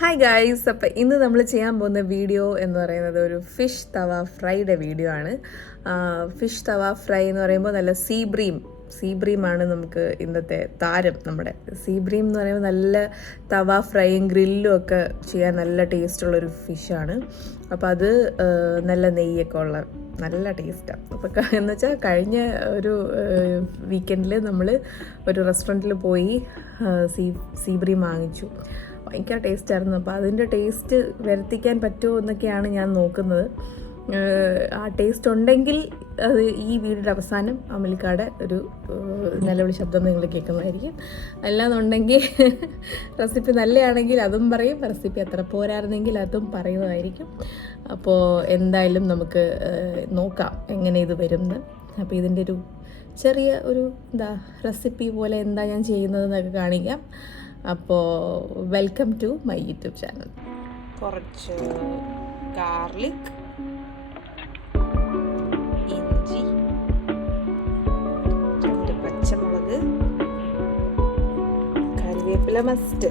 Hi guys, അപ്പോൾ ഇന്ന് നമ്മൾ ചെയ്യാൻ പോകുന്ന വീഡിയോ എന്ന് പറയുന്നത് ഒരു ഫിഷ് തവ ഫ്രൈയുടെ വീഡിയോ ആണ്. ഫിഷ് തവ ഫ്രൈ എന്ന് പറയുമ്പോൾ നല്ല സീബ്രീമാണ് നമുക്ക് ഇന്നത്തെ താരം. നമ്മുടെ സീബ്രീം എന്ന് പറയുമ്പോൾ നല്ല തവ ഫ്രൈയും ഗ്രില്ലും ഒക്കെ ചെയ്യാൻ നല്ല ടേസ്റ്റുള്ളൊരു ഫിഷാണ്. അപ്പോൾ അത് നല്ല നെയ്യൊക്കെ ഉള്ള നല്ല ടേസ്റ്റാണ്. അപ്പോൾ എന്ന് വെച്ചാൽ കഴിഞ്ഞ ഒരു വീക്കെൻഡിൽ നമ്മൾ ഒരു റെസ്റ്റോറൻറ്റിൽ പോയി സീബ്രീം വാങ്ങിച്ചു. ഭയങ്കര ടേസ്റ്റായിരുന്നു. അപ്പോൾ അതിൻ്റെ ടേസ്റ്റ് വരുത്തിക്കാൻ പറ്റുമോ എന്നൊക്കെയാണ് ഞാൻ നോക്കുന്നത്. ആ ടേസ്റ്റ് ഉണ്ടെങ്കിൽ അത് ഈ വീടിൻ്റെ അവസാനം അമലിക്കാട് ഒരു നിലവിളി ശബ്ദം നിങ്ങൾ കേൾക്കുന്നതായിരിക്കും. അല്ലാന്നുണ്ടെങ്കിൽ റെസിപ്പി നല്ലതാണെങ്കിൽ അതും പറയും, റെസിപ്പി അത്ര പോരായിരുന്നെങ്കിൽ അതും പറയുന്നതായിരിക്കും. അപ്പോൾ എന്തായാലും നമുക്ക് നോക്കാം എങ്ങനെ ഇത് വരുമെന്ന്. അപ്പോൾ ഇതിൻ്റെ ഒരു ചെറിയ ഒരു റെസിപ്പി പോലെ എന്താ ഞാൻ ചെയ്യുന്നതെന്നൊക്കെ കാണിക്കാം. അപ്പോൾ welcome to my YouTube channel. കുറച്ച് ഗാർലിക്, ഇഞ്ചി, 2 പച്ചമുളക്, കറിവേപ്പില മസ്റ്റ്,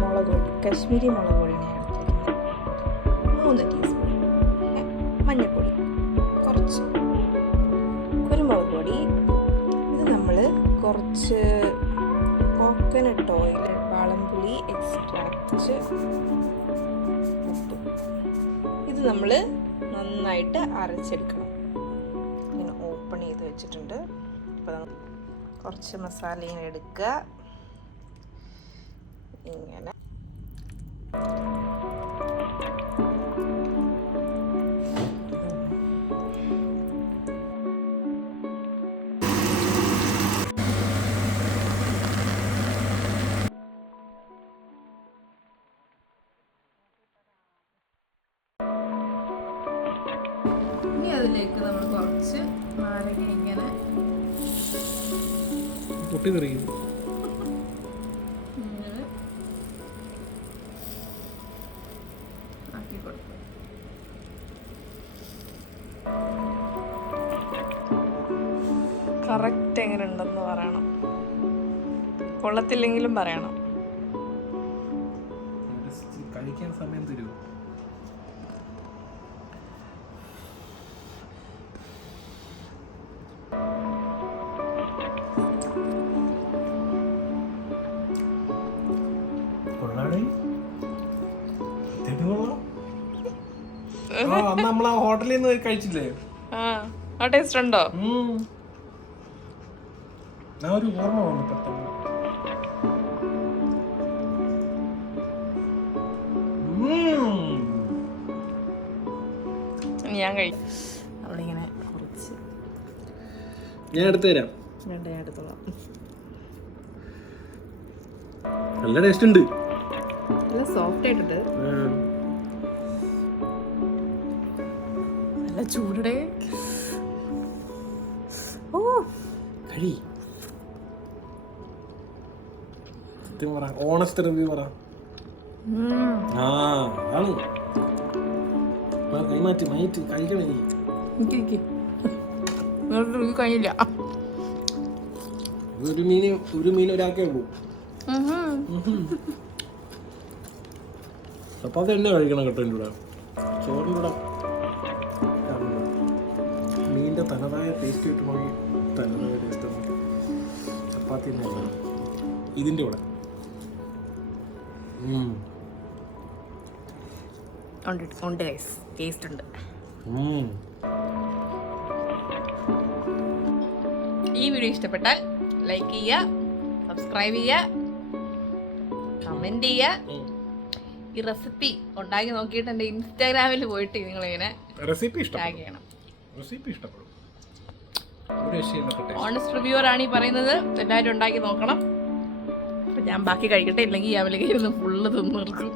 മുളക് പൊടി, കശ്മീരി മുളക് പൊടിയാണ് എടുത്തിരിക്കുന്നത്, 3 ടീസ്പൂൺ മഞ്ഞൾപ്പൊടി, കുറച്ച് കുരുമുളക് പൊടി. ഇത് നമ്മൾ കുറച്ച് കോക്കനട്ട് ഓയിൽ, വാളംപുളി എക്സ്ട്രാക്റ്റ്, ഉപ്പ്. ഇത് നമ്മൾ നന്നായിട്ട് അരച്ചെടുക്കണം. ഇങ്ങനെ ഓപ്പൺ ചെയ്ത് വെച്ചിട്ടുണ്ട്. അപ്പോൾ കുറച്ച് മസാല ഇങ്ങനെ എടുക്കുക. ഇങ്ങനെ അതിലേക്ക് നമ്മൾ കുറച്ച് നാരങ്ങ ഇങ്ങനെ ആക്കി കൊടുക്കും. കറക്റ്റ് എങ്ങനെ ഉണ്ടെന്ന് പറയണം, കൊള്ളത്തില്ലെങ്കിലും പറയണം. കഴിക്കാൻ സമയം തരുമോ? നമ്മളാ ഹോട്ടലിൽ നിന്ന് കഴിച്ചില്ലേ? ആ ടേസ്റ്റ് ഉണ്ടോ? ഒരു ഓർമ്മ വന്നു പെട്ടെന്ന്. ഞാൻ കഴിക്കും. അവളിങ്ങനെ കുറച്ച് ഞാൻ എടുത്തു തരാം. ഞാൻ എടുത്തോളാം. നല്ല ടേസ്റ്റ് ഉണ്ട്, നല്ല സോഫ്റ്റ് ആയിട്ടുണ്ട്. നല്ല ചൂടേ. ഓ കഴി ഓണസ്റ്റ് റിവ്യൂ പറ. ആണ് മാറ്റി കഴിക്കണേ. കഴിഞ്ഞില്ല. ഒരു മീൻ ഒരാൾക്കേ ഉള്ളൂ. ചപ്പാത്തി തന്നെ കഴിക്കണം കേട്ടോ. എൻ്റെ കൂടെ ചോറിൻ്റെ കൂടെ മീനിൻ്റെ തനതായ ടേസ്റ്റ് കിട്ടണമെങ്കിൽ തനതായ ടേസ്റ്റ് ചപ്പാത്തി തന്നെ ഇതിൻ്റെ കൂടെ. ടേസ്റ്റ് ഉണ്ട്. ഈ വീഡിയോ ഇഷ്ടപ്പെട്ടാൽ ലൈക്ക് ചെയ്യുക, സബ്സ്ക്രൈബ് ചെയ്യുക, കമന്റ് ചെയ്യുക. ഈ റെസിപ്പി ഉണ്ടാക്കി നോക്കിയിട്ട് എൻ്റെ ഇൻസ്റ്റാഗ്രാമിൽ പോയിട്ട് നിങ്ങളിങ്ങനെ റെസിപ്പി ടാഗ് ചെയ്യണം. ഇഷ്ടപ്പെടും. ഓണസ്റ്റ് റിവ്യൂവർ ആണ് ഈ പറയുന്നത്. എല്ലാവരും ഉണ്ടാക്കി നോക്കണം. അപ്പം ഞാൻ ബാക്കി കഴിക്കട്ടെ, ഇല്ലെങ്കിൽ അവലേക്ക് ഇരുന്ന് ഫുള്ള് തിന്നു തീർക്കും.